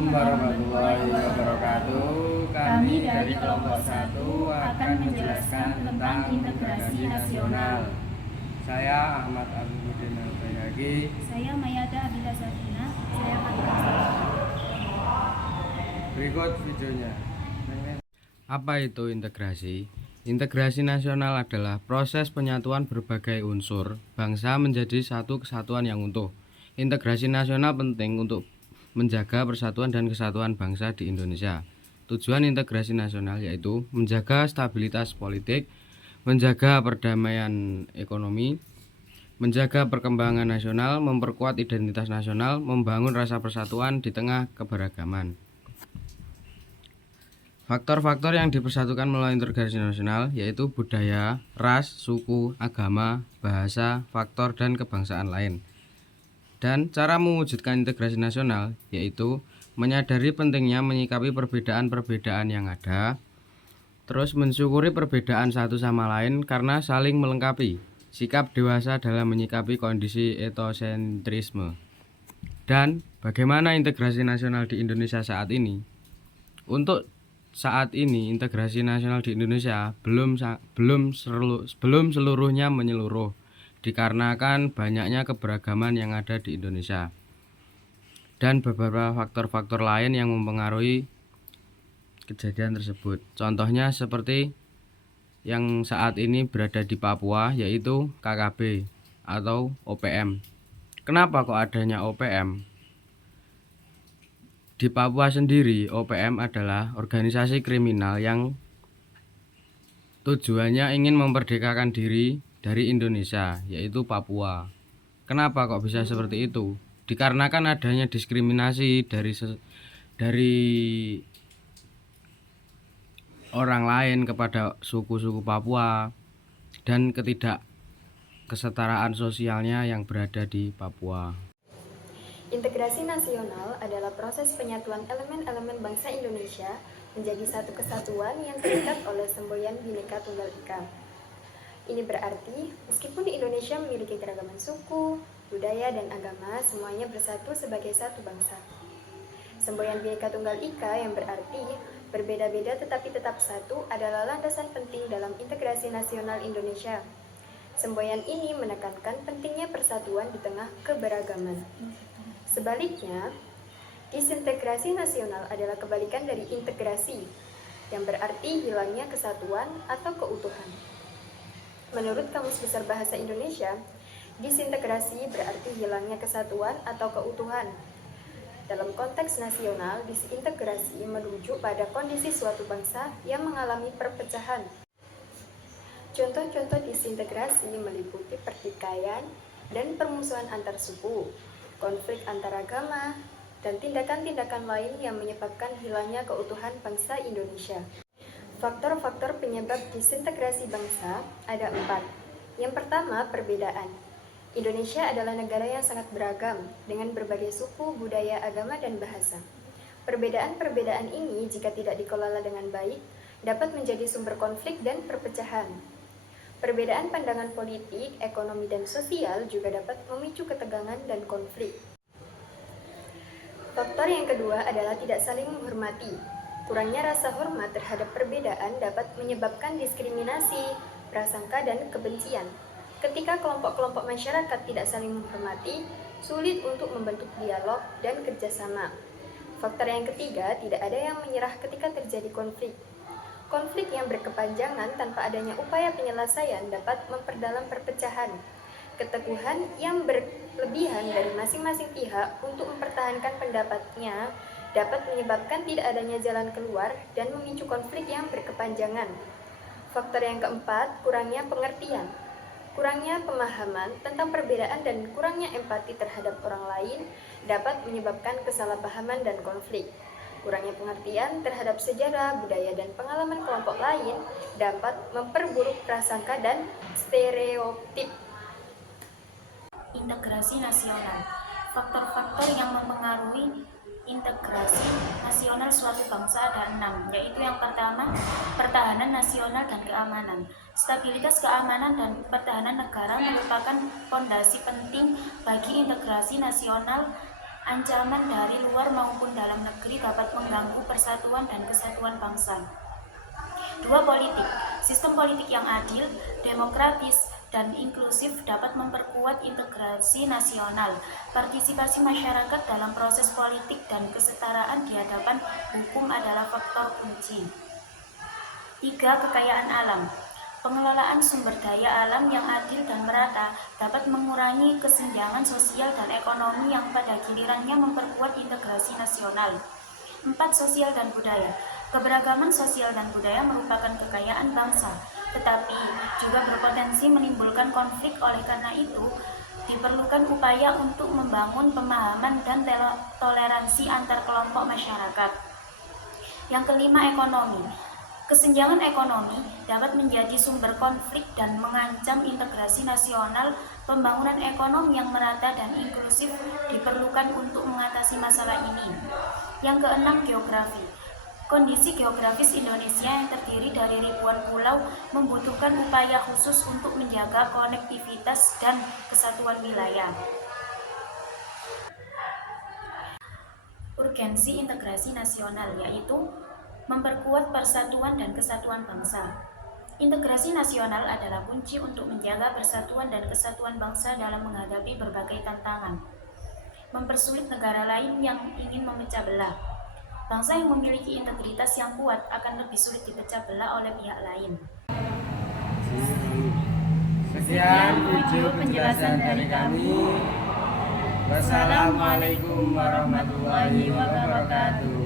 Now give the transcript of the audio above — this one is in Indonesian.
Assalamualaikum warahmatullahi wabarakatuh. Kami dari kelompok 1 akan menjelaskan tentang integrasi nasional. Saya Ahmad Al-Mudin Al-Bayhaqi. Saya Mayada Abila Safina. Saya Fatimah. Berikut videonya. Apa itu integrasi? Integrasi nasional adalah proses penyatuan berbagai unsur bangsa menjadi satu kesatuan yang utuh. Integrasi nasional penting untuk menjaga persatuan dan kesatuan bangsa di Indonesia. Tujuan integrasi nasional yaitu menjaga stabilitas politik, menjaga perdamaian ekonomi, menjaga perkembangan nasional, memperkuat identitas nasional, membangun rasa persatuan di tengah keberagaman. Faktor-faktor yang dipersatukan melalui integrasi nasional yaitu budaya, ras, suku, agama, bahasa, faktor, dan kebangsaan lain. Dan cara mewujudkan integrasi nasional yaitu menyadari pentingnya menyikapi perbedaan-perbedaan yang ada, terus mensyukuri perbedaan satu sama lain karena saling melengkapi, sikap dewasa dalam menyikapi kondisi etnosentrisme. Dan bagaimana integrasi nasional di Indonesia saat ini? Untuk saat ini integrasi nasional di Indonesia belum seluruhnya menyeluruh, dikarenakan banyaknya keberagaman yang ada di Indonesia dan beberapa faktor-faktor lain yang mempengaruhi kejadian tersebut. Contohnya seperti yang saat ini berada di Papua, yaitu KKB atau OPM. Kenapa kok adanya OPM? Di Papua sendiri, OPM adalah organisasi kriminal yang tujuannya ingin memerdekakan diri dari Indonesia, yaitu Papua. Kenapa kok bisa seperti itu? Dikarenakan adanya diskriminasi dari orang lain kepada suku-suku Papua dan ketidakkesetaraan sosialnya yang berada di Papua. Integrasi nasional adalah proses penyatuan elemen-elemen bangsa Indonesia menjadi satu kesatuan yang terikat oleh semboyan Bhinneka Tunggal Ika. Ini berarti, meskipun di Indonesia memiliki keragaman suku, budaya, dan agama, semuanya bersatu sebagai satu bangsa. Semboyan Bhinneka Tunggal Ika yang berarti berbeda-beda tetapi tetap satu adalah landasan penting dalam integrasi nasional Indonesia. Semboyan ini menekankan pentingnya persatuan di tengah keberagaman. Sebaliknya, disintegrasi nasional adalah kebalikan dari integrasi, yang berarti hilangnya kesatuan atau keutuhan. Menurut Kamus Besar Bahasa Indonesia, disintegrasi berarti hilangnya kesatuan atau keutuhan. Dalam konteks nasional, disintegrasi merujuk pada kondisi suatu bangsa yang mengalami perpecahan. Contoh-contoh disintegrasi meliputi pertikaian dan permusuhan antar suku, konflik antar agama, dan tindakan-tindakan lain yang menyebabkan hilangnya keutuhan bangsa Indonesia. Faktor-faktor penyebab disintegrasi bangsa ada 4. Yang pertama, perbedaan. Indonesia adalah negara yang sangat beragam, dengan berbagai suku, budaya, agama, dan bahasa. Perbedaan-perbedaan ini, jika tidak dikelola dengan baik, dapat menjadi sumber konflik dan perpecahan. Perbedaan pandangan politik, ekonomi, dan sosial juga dapat memicu ketegangan dan konflik. Faktor yang kedua adalah tidak saling menghormati. Kurangnya rasa hormat terhadap perbedaan dapat menyebabkan diskriminasi, prasangka, dan kebencian. Ketika kelompok-kelompok masyarakat tidak saling menghormati, sulit untuk membentuk dialog dan kerjasama. Faktor yang ketiga, tidak ada yang menyerah ketika terjadi konflik. Konflik yang berkepanjangan tanpa adanya upaya penyelesaian dapat memperdalam perpecahan. Keteguhan yang berlebihan dari masing-masing pihak untuk mempertahankan pendapatnya dapat menyebabkan tidak adanya jalan keluar dan memicu konflik yang berkepanjangan. Faktor yang keempat, kurangnya pengertian. Kurangnya pemahaman tentang perbedaan dan kurangnya empati terhadap orang lain dapat menyebabkan kesalahpahaman dan konflik. Kurangnya pengertian terhadap sejarah, budaya, dan pengalaman kelompok lain dapat memperburuk prasangka dan stereotip. Integrasi nasional. Faktor-faktor yang mempengaruhi integrasi nasional suatu bangsa ada 6, yaitu yang pertama, pertahanan nasional dan keamanan. Stabilitas keamanan dan pertahanan negara merupakan fondasi penting bagi integrasi nasional ancaman dari luar maupun dalam negeri dapat mengganggu persatuan dan kesatuan bangsa. 2. Politik. Sistem politik yang adil, demokratis, dan inklusif dapat memperkuat integrasi nasional, partisipasi masyarakat dalam proses politik, dan kesetaraan di hadapan hukum adalah faktor kunci. 3. Kekayaan alam. Pengelolaan sumber daya alam yang adil dan merata dapat mengurangi kesenjangan sosial dan ekonomi yang pada gilirannya memperkuat integrasi nasional. 4. Sosial dan budaya. Keberagaman sosial dan budaya merupakan kekayaan bangsa, tetapi juga berpotensi menimbulkan konflik. Oleh karena itu, diperlukan upaya untuk membangun pemahaman dan toleransi antar kelompok masyarakat. Yang kelima, ekonomi. Kesenjangan ekonomi dapat menjadi sumber konflik dan mengancam integrasi nasional. Pembangunan ekonomi yang merata dan inklusif diperlukan untuk mengatasi masalah ini. Yang keenam, geografi. Kondisi geografis Indonesia yang terdiri dari ribuan pulau membutuhkan upaya khusus untuk menjaga konektivitas dan kesatuan wilayah. Urgensi integrasi nasional yaitu memperkuat persatuan dan kesatuan bangsa. Integrasi nasional adalah kunci untuk menjaga persatuan dan kesatuan bangsa dalam menghadapi berbagai tantangan. Mempersulit negara lain yang ingin memecah belah. Bangsa yang memiliki integritas yang kuat akan lebih sulit dipecah belah oleh pihak lain. Sekian video penjelasan dari kami. Wassalamualaikum warahmatullahi wabarakatuh.